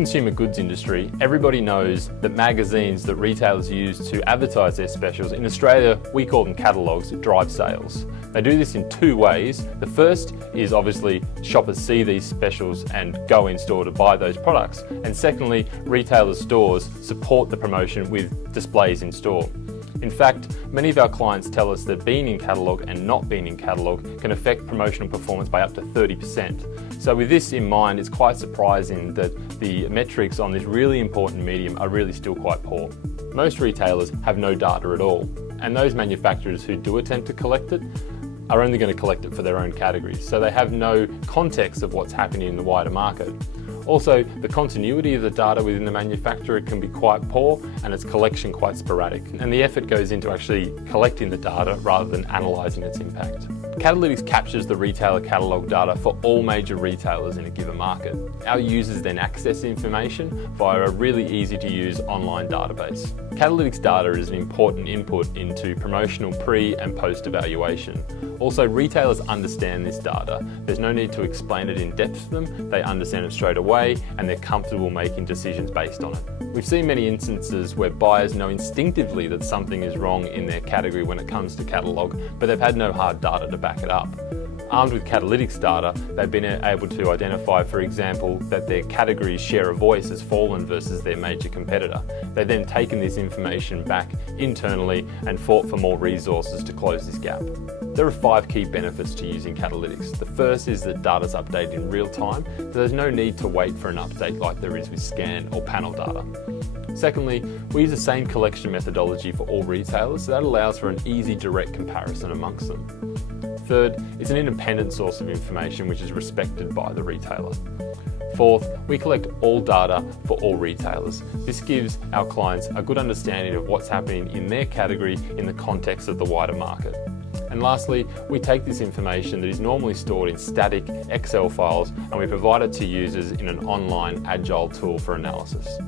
consumer goods industry, everybody knows that magazines that retailers use to advertise their specials, in Australia we call them catalogues, drive sales. They do this in two ways. The first is obviously shoppers see these specials and go in store to buy those products. And secondly, retailer stores support the promotion with displays in store. In fact, many of our clients tell us that being in catalogue and not being in catalogue can affect promotional performance by up to 30%. So with this in mind, it's quite surprising that the metrics on this really important medium are really still quite poor. Most retailers have no data at all, and those manufacturers who do attempt to collect it are only going to collect it for their own categories, so they have no context of what's happening in the wider market. Also, the continuity of the data within the manufacturer can be quite poor and its collection quite sporadic, and the effort goes into actually collecting the data rather than analysing its impact. Catalytics captures the retailer catalogue data for all major retailers in a given market. Our users then access the information via a really easy to use online database. Catalytics data is an important input into promotional pre and post evaluation. Also, retailers understand this data. There's no need to explain it in depth to them. They understand it straight away and they're comfortable making decisions based on it. We've seen many instances where buyers know instinctively that something is wrong in their category when it comes to catalogue, but they've had no hard data to back it up. Armed with Catalytics data, they've been able to identify, for example, that their category's share of voice has fallen versus their major competitor. They've then taken this information back internally and fought for more resources to close this gap. There are 5 key benefits to using Catalytics. The first is that data's updated in real time, so there's no need to wait for an update like there is with scan or panel data. Secondly, we use the same collection methodology for all retailers, so that allows for an easy direct comparison amongst them. Third, it's an independent source of information which is respected by the retailer. Fourth, we collect all data for all retailers. This gives our clients a good understanding of what's happening in their category in the context of the wider market. And lastly, we take this information that is normally stored in static Excel files and we provide it to users in an online agile tool for analysis.